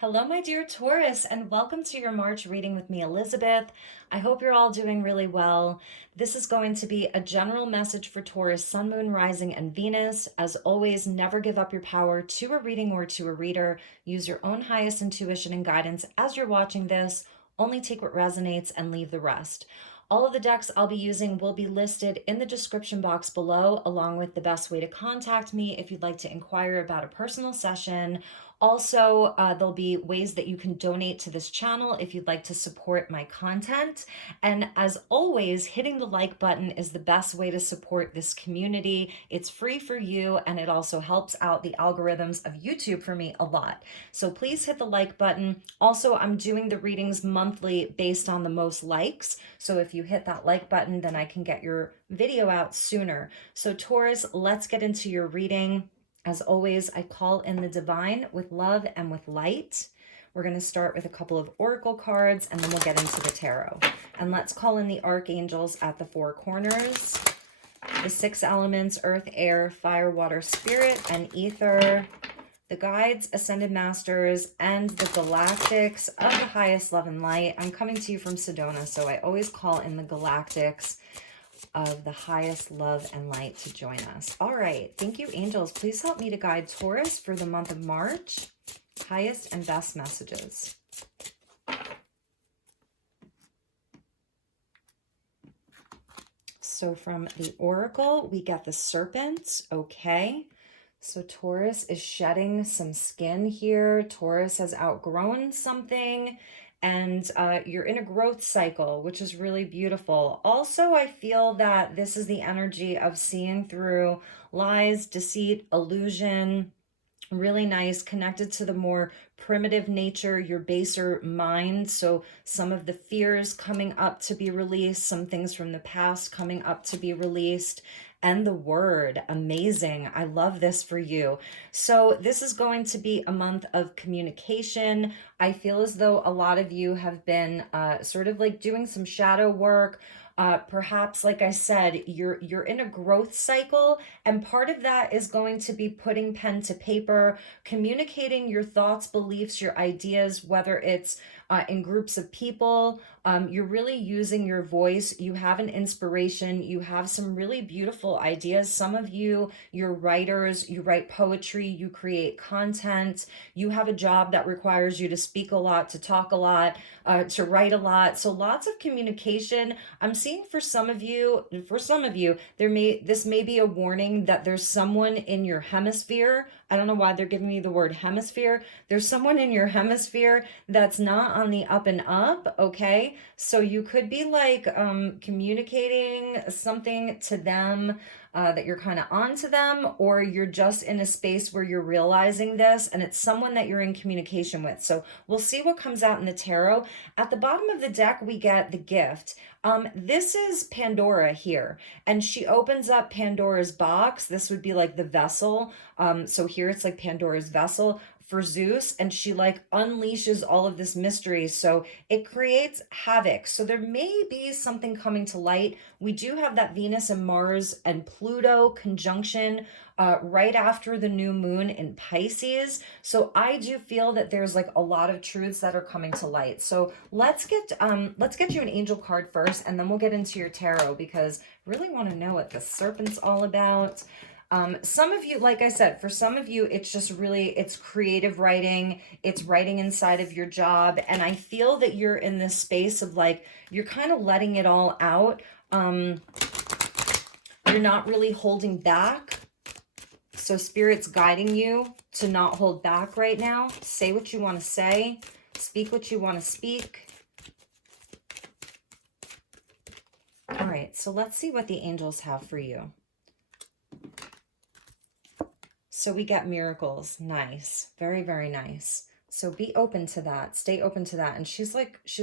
Hello, my dear Taurus, and welcome to your March reading with me, Elizabeth. I hope you're all doing really well. This is going to be a general message for Taurus, Sun, Moon, Rising, and Venus. As always, never give up your power to a reading or to a reader. Use your own highest intuition and guidance as you're watching this. Only take what resonates and leave the rest. All of the decks I'll be using will be listed in the description box below, along with the best way to contact me if you'd like to inquire about a personal session. Also, there'll be ways that you can donate to this channel if you'd like to support my content. And as always, hitting the like button is the best way to support this community. It's free for you, and it also helps out the algorithms of YouTube for me a lot. So please hit the like button. Also, I'm doing the readings monthly based on the most likes. So if you hit that like button, then I can get your video out sooner. So Taurus, let's get into your reading. As always, I call in the divine with love and with light. We're going to start with a couple of oracle cards, and then we'll get into the tarot. And let's call in the archangels at the four corners. The six elements, earth, air, fire, water, spirit, and ether. The guides, ascended masters, and the galactics of the highest love and light. I'm coming to you from Sedona, so I always call in the galactics of the highest love and light to join us. All right. Thank you, angels. Please help me to guide Taurus for the month of March. Highest and best messages. So from the oracle, we get the serpent. Okay. So Taurus is shedding some skin here. Taurus has outgrown something. And you're in a growth cycle, which is really beautiful. Also, I feel that this is the energy of seeing through lies, deceit, illusion. Really nice, connected to the more primitive nature, your baser mind. So some of the fears coming up to be released, some things from the past coming up to be released. And the word, amazing. I love this for you. So this is going to be a month of communication. I feel as though a lot of you have been sort of like doing some shadow work. Perhaps, like I said, you're in a growth cycle, and part of that is going to be putting pen to paper, communicating your thoughts, beliefs, your ideas, whether it's in groups of people. You're really using your voice. You have an inspiration. You have some really beautiful ideas. Some of you, you're writers, you write poetry, you create content. You have a job that requires you to speak a lot, to talk a lot, to write a lot. So lots of communication. I'm seeing for some of you, this may be a warning that there's someone in your hemisphere. I don't know why they're giving me the word hemisphere. There's someone in your hemisphere that's not on the up and up, okay? So you could be like communicating something to them that you're kind of on to them, or you're just in a space where you're realizing this and it's someone that you're in communication with. So we'll see what comes out in the tarot. At the bottom of the deck, we get the gift. This is Pandora here, and she opens up Pandora's box. This would be like the vessel. So here it's like Pandora's vessel for Zeus, and she like unleashes all of this mystery. So it creates havoc. So there may be something coming to light. We do have that Venus and Mars and Pluto conjunction right after the new moon in Pisces. So I do feel that there's like a lot of truths that are coming to light. So let's get you an angel card first, and then we'll get into your tarot, because I really want to know what the serpent's all about. Some of you, like I said, for some of you, it's just really, it's creative writing. It's writing inside of your job. And I feel that you're in this space of like, you're kind of letting it all out. You're not really holding back. So Spirit's guiding you to not hold back right now. Say what you want to say. Speak what you want to speak. All right, so let's see what the angels have for you. So we get miracles. Nice. Very, very nice. So be open to that. Stay open to that. And she's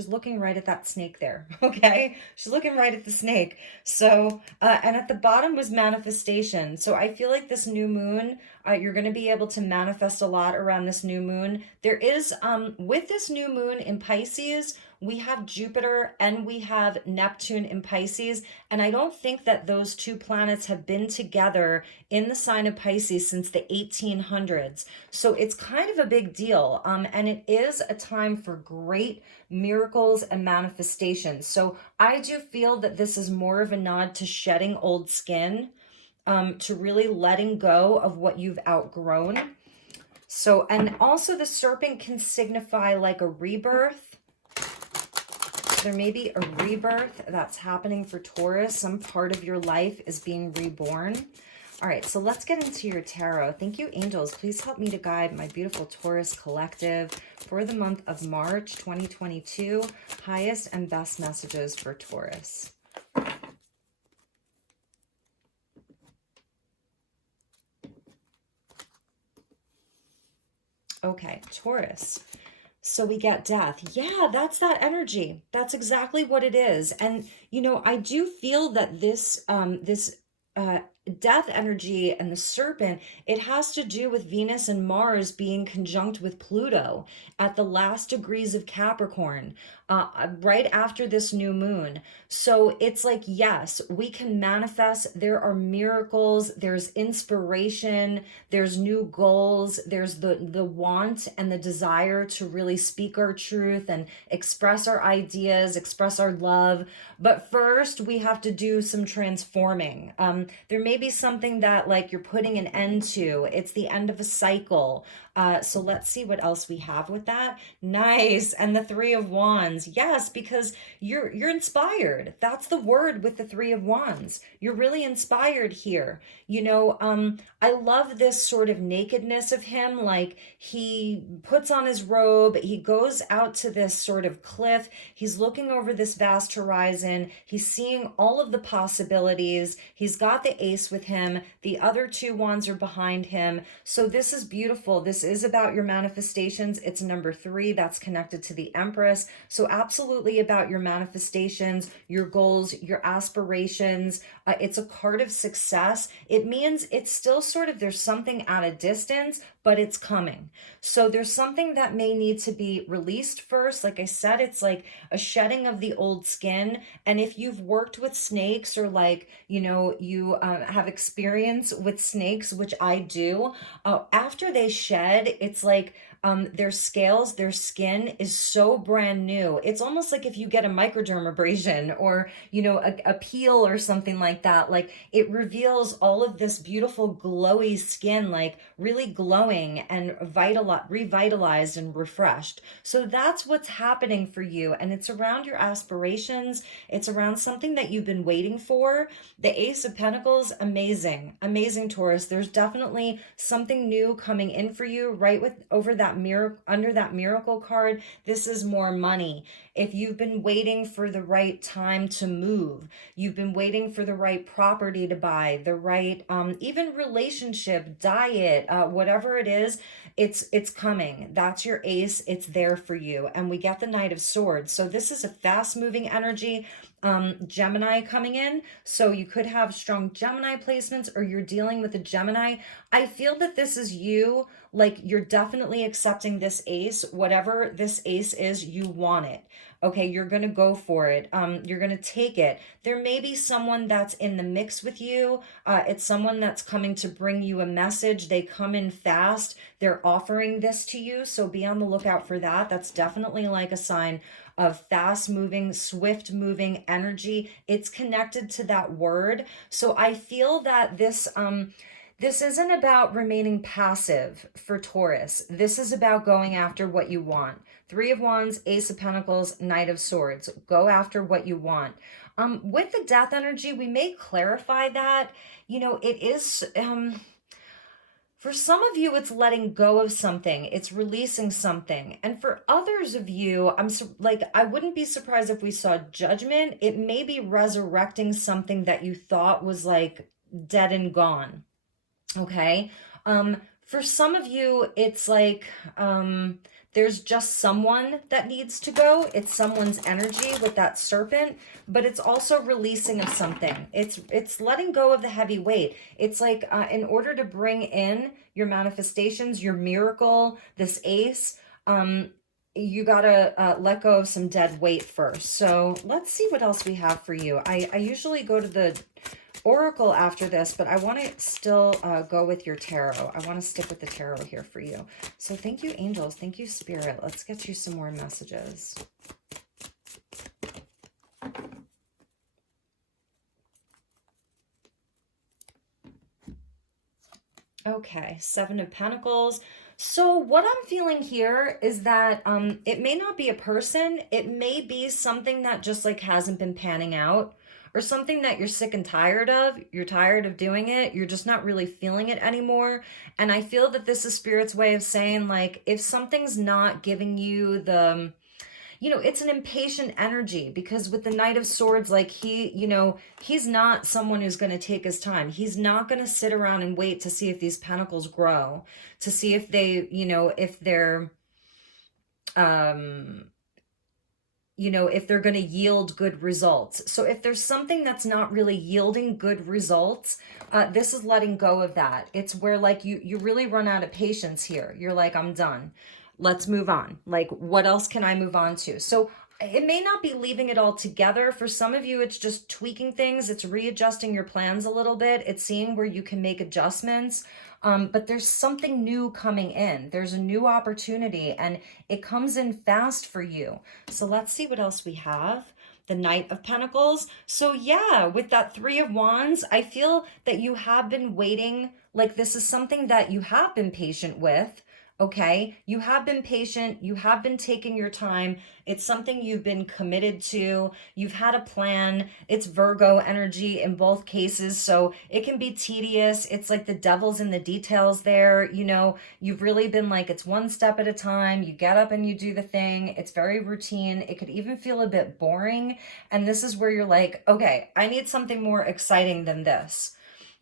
looking right at that snake there. Okay. She's looking right at the snake. So, and at the bottom was manifestation. So I feel like this new moon, You're going to be able to manifest a lot around this new moon. There is, with this new moon in Pisces, we have Jupiter and we have Neptune in Pisces. And I don't think that those two planets have been together in the sign of Pisces since the 1800s. So it's kind of a big deal. And it is a time for great miracles and manifestations. So I do feel that this is more of a nod to shedding old skin, to really letting go of what you've outgrown. So, and also the serpent can signify like a rebirth. There may be a rebirth that's happening for Taurus. Some part of your life is being reborn. All right, so let's get into your tarot. Thank you, angels. Please help me to guide my beautiful Taurus collective for the month of March 2022. Highest and best messages for Taurus. Okay, Taurus. So we get death. Yeah, that's that energy. That's exactly what it is. And, you know, I do feel that this death energy and the serpent, it has to do with Venus and Mars being conjunct with Pluto at the last degrees of Capricorn, right after this new moon. So it's like, yes, we can manifest. There are miracles, there's inspiration, there's new goals, there's the want and the desire to really speak our truth and express our ideas, express our love. But first, we have to do some transforming. There may be something that like you're putting an end to. It's the end of a cycle. So let's see what else we have with that. Nice. And the Three of Wands. Yes, because you're inspired. That's the word with the Three of Wands. You're really inspired here. You know, I love this sort of nakedness of him. Like he puts on his robe, he goes out to this sort of cliff. He's looking over this vast horizon. He's seeing all of the possibilities. He's got the ace with him. The other two wands are behind him. So this is beautiful. This is about your manifestations. It's number 3 that's connected to the Empress. So absolutely about your manifestations, your goals, your aspirations. It's a card of success. It means it's still sort of, there's something at a distance, but it's coming. So there's something that may need to be released first. Like I said, it's like a shedding of the old skin. And if you've worked with snakes or like, you know, you have experience with snakes, which I do, after they shed, it's like their scales, their skin is so brand new. It's almost like if you get a microdermabrasion or, you know, a peel or something like that, like it reveals all of this beautiful glowy skin, like really glowing and revitalized and refreshed. So that's what's happening for you. And it's around your aspirations. It's around something that you've been waiting for. The Ace of Pentacles, amazing, amazing, Taurus. There's definitely something new coming in for you right with over that miracle, under that miracle card. This is more money. If you've been waiting for the right time to move, you've been waiting for the right property to buy, the right even relationship, diet, whatever it is, it's coming. That's your ace. It's there for you. And we get the Knight of Swords. So this is a fast moving energy. Gemini coming in. So you could have strong Gemini placements or you're dealing with a Gemini. I feel that this is you, like you're definitely accepting this ace. Whatever this ace is, you want it. Okay, you're going to go for it. You're going to take it. There may be someone that's in the mix with you. It's someone that's coming to bring you a message. They come in fast. They're offering this to you. So be on the lookout for that. That's definitely like a sign of fast moving, swift moving energy. It's connected to that word. So I feel that this isn't about remaining passive for Taurus. This is about going after what you want. Three of Wands, Ace of Pentacles, Knight of Swords. Go after what you want. With the death energy, we may clarify that, you know, it is, for some of you, it's letting go of something. It's releasing something. And for others of you, I wouldn't be surprised if we saw judgment. It may be resurrecting something that you thought was like dead and gone. Okay. For some of you, it's like there's just someone that needs to go. It's someone's energy with that serpent, but it's also releasing of something. It's letting go of the heavy weight. It's like in order to bring in your manifestations, your miracle, this ace, you gotta let go of some dead weight first. So let's see what else we have for you. I usually go to the Oracle after this, but I want to still go with your tarot. I want to stick with the tarot here for you. So thank you, angels. Thank you, spirit. Let's get you some more messages. Okay, Seven of Pentacles. So what I'm feeling here is that it may not be a person. It may be something that just like hasn't been panning out, or something that you're sick and tired of. You're tired of doing it. You're just not really feeling it anymore. And I feel that this is Spirit's way of saying, like, if something's not giving you the, it's an impatient energy, because with the Knight of Swords, like he's not someone who's going to take his time. He's not going to sit around and wait to see if these pentacles grow, to see if they, if they're, if they're going to yield good results. So if there's something that's not really yielding good results, this is letting go of that. It's where like you really run out of patience here. You're like, I'm done. Let's move on. Like, what else can I move on to? So it may not be leaving it all together. For some of you, it's just tweaking things. It's readjusting your plans a little bit. It's seeing where you can make adjustments. But there's something new coming in. There's a new opportunity, and it comes in fast for you. So let's see what else we have. The Knight of Pentacles. So yeah, with that Three of Wands, I feel that you have been waiting. Like, this is something that you have been patient with. Okay, you have been patient, you have been taking your time. It's something you've been committed to. You've had a plan. It's Virgo energy in both cases, so it can be tedious. It's like the devil's in the details there. You've really been like, it's one step at a time. You get up and you do the thing. It's very routine. It could even feel a bit boring. And this is where you're like, okay, I need something more exciting than this.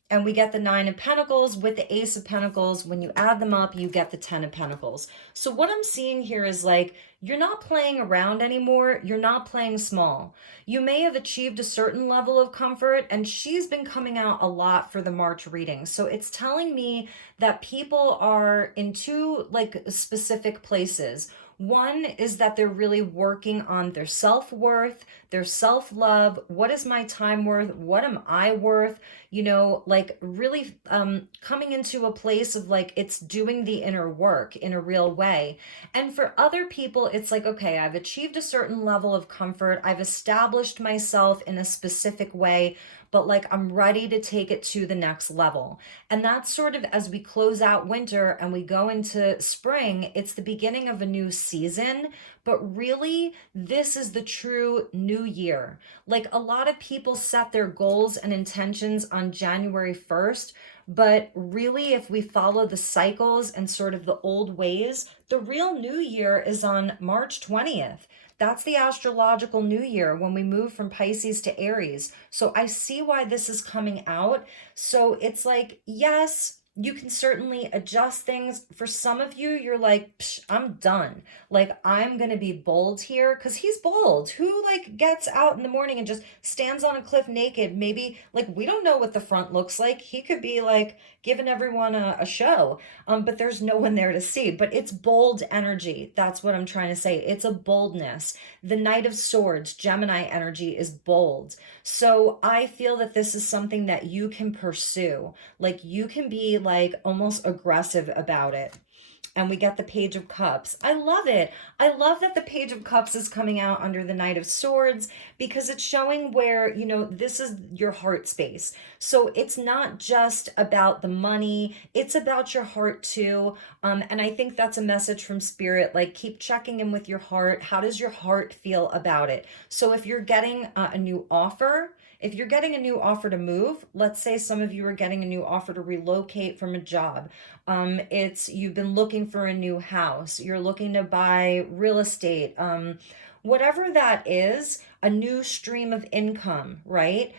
And we get the Nine of Pentacles with the Ace of Pentacles. When you add them up, you get the Ten of Pentacles. So what I'm seeing here is like, you're not playing around anymore. You're not playing small. You may have achieved a certain level of comfort, and she's been coming out a lot for the March reading. So it's telling me that people are in two like specific places. One is that they're really working on their self-worth, their self-love. What is my time worth? What am I worth? Like really coming into a place of like, it's doing the inner work in a real way. And for other people, it's like, okay, I've achieved a certain level of comfort. I've established myself in a specific way, but like I'm ready to take it to the next level. And that's sort of as we close out winter and we go into spring, it's the beginning of a new season. But really, this is the true new year. Like, a lot of people set their goals and intentions on January 1st. But really, if we follow the cycles and sort of the old ways, the real new year is on March 20th. That's the astrological new year when we move from Pisces to Aries. So I see why this is coming out. So it's like, yes, you can certainly adjust things. For some of you, you're like, psh, I'm done. Like, I'm going to be bold here, because he's bold. Who like gets out in the morning and just stands on a cliff naked? Maybe like, we don't know what the front looks like. He could be like giving everyone a show, but there's no one there to see. But it's bold energy. That's what I'm trying to say. It's a boldness. The Knight of Swords, Gemini energy, is bold. So I feel that this is something that you can pursue. Like, you can be like almost aggressive about it. And we get the Page of Cups. I love it. I love that the Page of Cups is coming out under the Knight of Swords, because it's showing where, this is your heart space. So it's not just about the money, it's about your heart too. And I think that's a message from Spirit. Like, keep checking in with your heart. How does your heart feel about it? So if you're getting a new offer, if you're getting a new offer to move, let's say some of you are getting a new offer to relocate from a job. You've been looking for a new house. You're looking to buy real estate. Whatever that is, a new stream of income, right?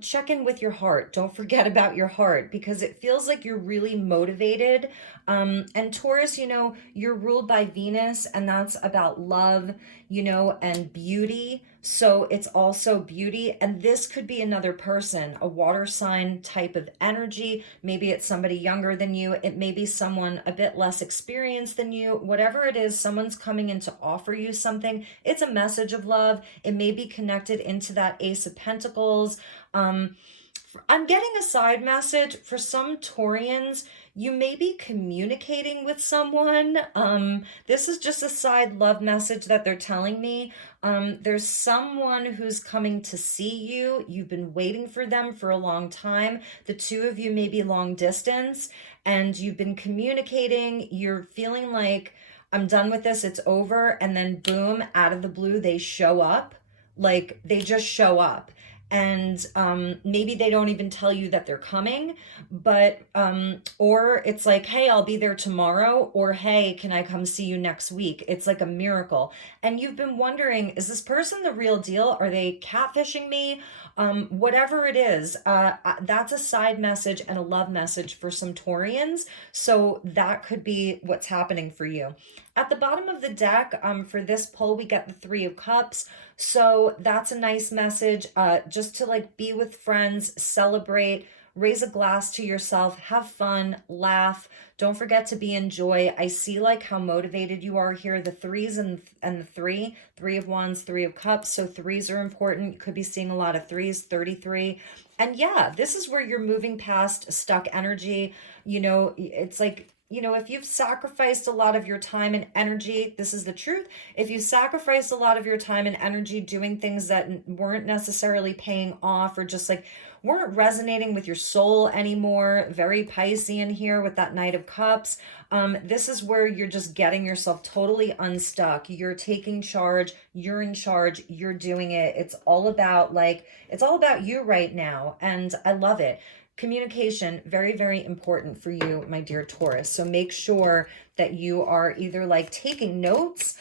check in with your heart. Don't forget about your heart because it feels like you're really motivated. And Taurus, you're ruled by Venus, and that's about love, and beauty. So it's also beauty. And this could be another person, a water sign type of energy. Maybe it's somebody younger than you. It may be someone a bit less experienced than you. Whatever it is, someone's coming in to offer you something. It's a message of love. It may be connected into that Ace of Pentacles. I'm getting a side message for some Taurians. You may be communicating with someone. This is just a side love message that they're telling me. There's someone who's coming to see you. You've been waiting for them for a long time. The two of you may be long distance and you've been communicating. You're feeling like, I'm done with this, it's over. And then boom, out of the blue, they show up. Like they just show up. And maybe they don't even tell you that they're coming, but or it's like, hey, I'll be there tomorrow, or hey, can I come see you next week? It's like a miracle. And you've been wondering, is this person the real deal? Are they catfishing me? Whatever it is, that's a side message and a love message for some Taurians. So that could be what's happening for you. At the bottom of the deck, for this pull, we get the Three of Cups. So that's a nice message, just to like be with friends, celebrate, raise a glass to yourself, have fun, laugh. Don't forget to be in joy. I see like how motivated you are here. The threes and the three of wands, Three of Cups. So threes are important. You could be seeing a lot of threes, 33. And yeah, this is where you're moving past stuck energy. It's like, if you've sacrificed a lot of your time and energy, this is the truth. If you sacrificed a lot of your time and energy doing things that weren't necessarily paying off or just like weren't resonating with your soul anymore, very Piscean here with that Knight of Cups. This is where you're just getting yourself totally unstuck. You're taking charge. You're in charge. You're doing it. It's all about you right now. And I love it. Communication, very, very important for you, my dear Taurus. So make sure that you are either like taking notes,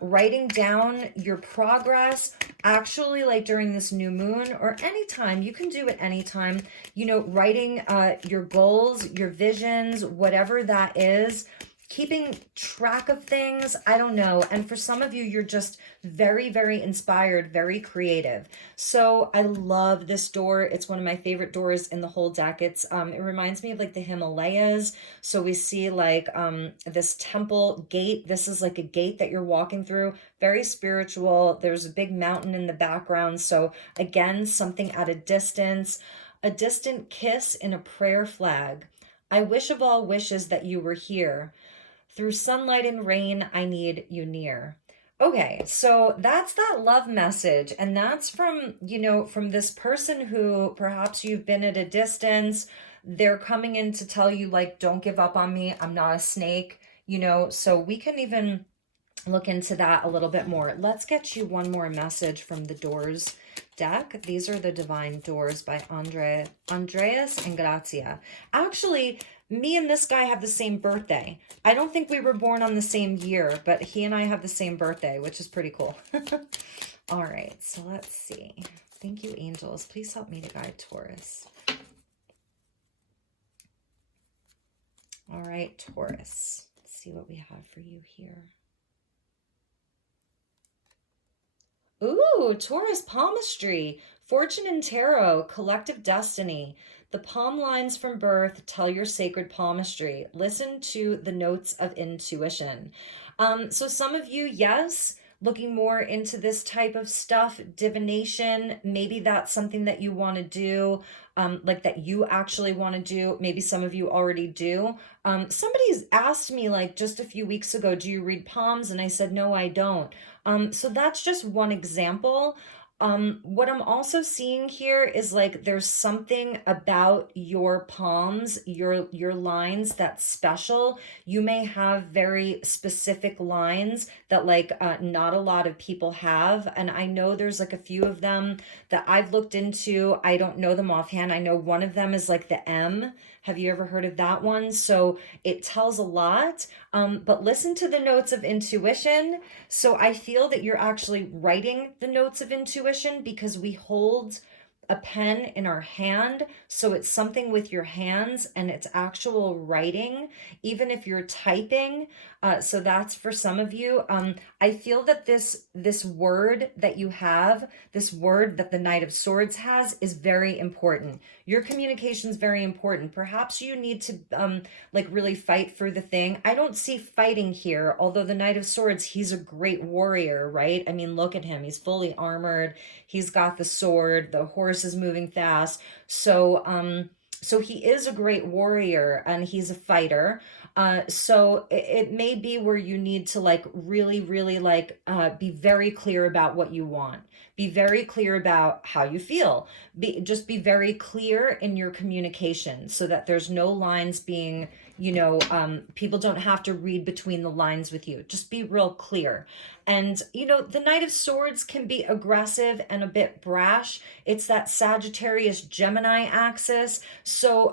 writing down your progress, actually like during this new moon or anytime. You can do it anytime, writing your goals, your visions, whatever that is. Keeping track of things, I don't know. And for some of you, you're just very, very inspired, very creative. So I love this door. It's one of my favorite doors in the whole deck. It reminds me of like the Himalayas. So we see like this temple gate. This is like a gate that you're walking through. Very spiritual. There's a big mountain in the background. So again, something at a distance. A distant kiss in a prayer flag. I wish of all wishes that you were here. Through sunlight and rain, I need you near. Okay, so that's that love message. And that's from this person who perhaps you've been at a distance. They're coming in to tell you, like, don't give up on me. I'm not a snake, so we can even look into that a little bit more. Let's get you one more message from the Doors deck. These are the Divine Doors by Andreas Engracia. Actually, me and this guy have the same birthday. I don't think we were born on the same year, but he and I have the same birthday, which is pretty cool. All right, so let's see. Thank you, angels. Please help me to guide Taurus. All right, Taurus. Let's see what we have for you here. Ooh, Taurus palmistry, fortune and tarot, collective destiny. The palm lines from birth tell your sacred palmistry. Listen to the notes of intuition. So some of you, yes, looking more into this type of stuff, divination, maybe that's something that you want to do, like that you actually want to do. Maybe some of you already do. Somebody's asked me like just a few weeks ago, do you read palms? And I said, no, I don't. So that's just one example. What I'm also seeing here is like there's something about your palms, your lines that's special. You may have very specific lines that like not a lot of people have, and I know there's like a few of them that I've looked into. I don't know them offhand. I know one of them is like the M. Have you ever heard of that one? So it tells a lot, but listen to the notes of intuition. So I feel that you're actually writing the notes of intuition because we hold a pen in our hand, so it's something with your hands and it's actual writing, even if you're typing. So that's for some of you. I feel that this word that you have, this word that the Knight of Swords has, is very important. Your communication is very important. Perhaps you need to like really fight for the thing. I don't see fighting here, although the Knight of Swords, he's a great warrior, right? I mean, look at him. He's fully armored. He's got the sword. The horse is moving fast. So he is a great warrior and he's a fighter. So it may be where you need to like really, really like be very clear about what you want. Be very clear about how you feel. Just be very clear in your communication so that there's no lines being, people don't have to read between the lines with you. Just be real clear. And, the Knight of Swords can be aggressive and a bit brash. It's that Sagittarius Gemini axis. So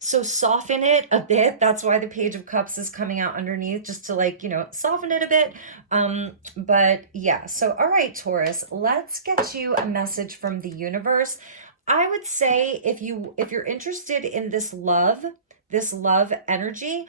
soften it a bit. That's why the Page of Cups is coming out underneath, just to like, soften it a bit. But yeah, so all right, Taurus, let's get you a message from the universe. I would say if you're interested in this love energy,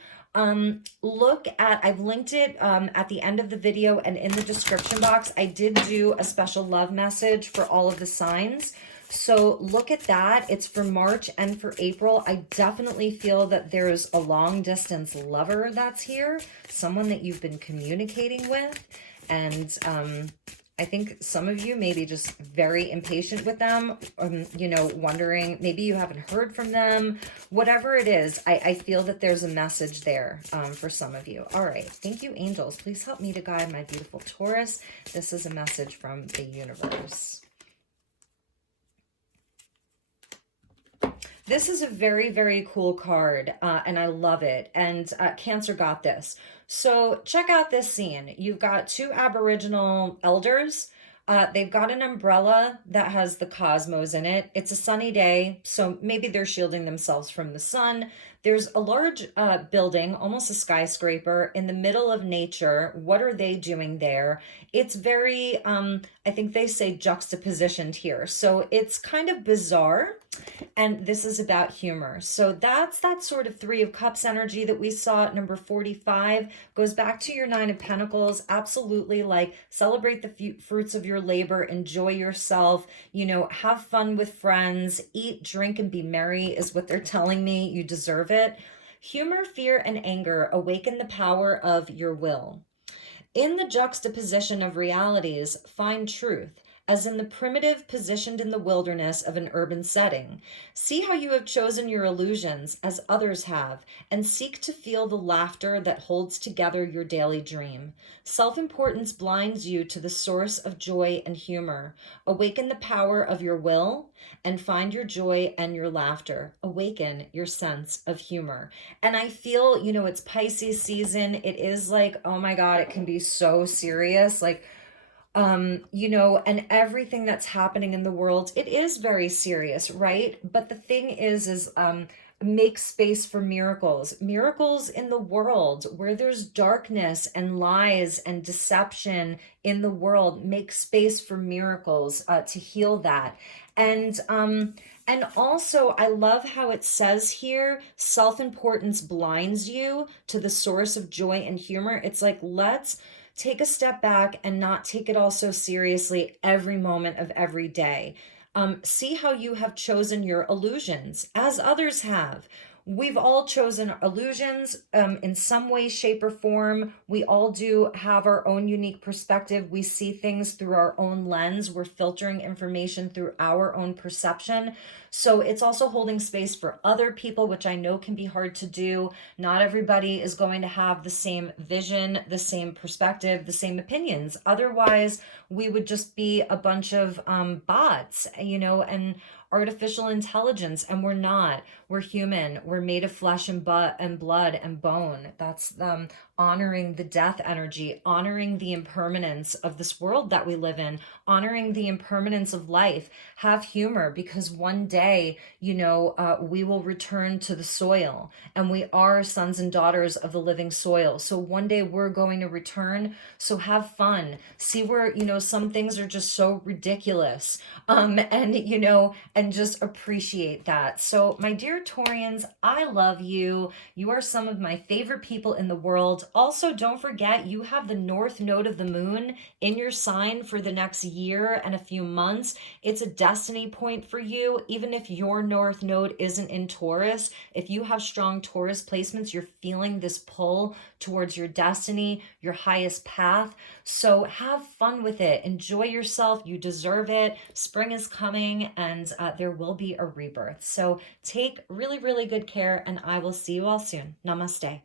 look at, I've linked it at the end of the video and in the description box. I did do a special love message for all of the signs. So look at that. It's for March and for April. I definitely feel that there's a long distance lover that's here, someone that you've been communicating with. And I think some of you may be just very impatient with them, wondering, maybe you haven't heard from them. Whatever it is, I feel that there's a message there for some of you. All right. Thank you, angels. Please help me to guide my beautiful Taurus. This is a message from the universe. This is a very, very cool card, and I love it. And Cancer got this. So check out this scene. You've got two Aboriginal elders. They've got an umbrella that has the cosmos in it. It's a sunny day, so maybe they're shielding themselves from the sun. There's a large building, almost a skyscraper, in the middle of nature. What are they doing there? It's very, I think they say juxtapositioned here. So it's kind of bizarre. And this is about humor. So that's that sort of Three of Cups energy that we saw at number 45. Goes back to your Nine of Pentacles. Absolutely, like, celebrate the fruits of your labor. Enjoy yourself. Have fun with friends. Eat, drink, and be merry is what they're telling me. You deserve it. Humor, fear, and anger awaken the power of your will. In the juxtaposition of realities, find truth, as in the primitive positioned in the wilderness of an urban setting. See how you have chosen your illusions as others have, and seek to feel the laughter that holds together your daily dream. Self-importance blinds you to the source of joy and humor. Awaken the power of your will and find your joy and your laughter. Awaken your sense of humor. And I feel, it's Pisces season. It is like, oh my God, it can be so serious. Like, and everything that's happening in the world, it is very serious, right? But the thing is make space for miracles. Miracles in the world where there's darkness and lies and deception in the world. Make space for miracles to heal that. And also, I love how it says here, self-importance blinds you to the source of joy and humor. It's like, let's take a step back and not take it all so seriously every moment of every day. See how you have chosen your illusions, as others have. We've all chosen illusions in some way, shape, or form. We all do have our own unique perspective. We see things through our own lens. We're filtering information through our own perception. So it's also holding space for other people, which I know can be hard to do. Not everybody is going to have the same vision, the same perspective, the same opinions. Otherwise, we would just be a bunch of bots, and artificial intelligence, and we're not. We're human. We're made of flesh and blood and bone. That's honoring the death energy, honoring the impermanence of this world that we live in, honoring the impermanence of life. Have humor, because one day, we will return to the soil, and we are sons and daughters of the living soil. So one day we're going to return. So have fun. See where, some things are just so ridiculous. And just appreciate that. So my dear Taurians, I love you. You are some of my favorite people in the world. Also, don't forget, you have the north node of the moon in your sign for the next year and a few months. It's a destiny point for you. Even if your north node isn't in Taurus, if you have strong Taurus placements, you're feeling this pull towards your destiny, your highest path. So have fun with it. Enjoy yourself. You deserve it. Spring is coming, and there will be a rebirth. So take really, really good care, and I will see you all soon. Namaste.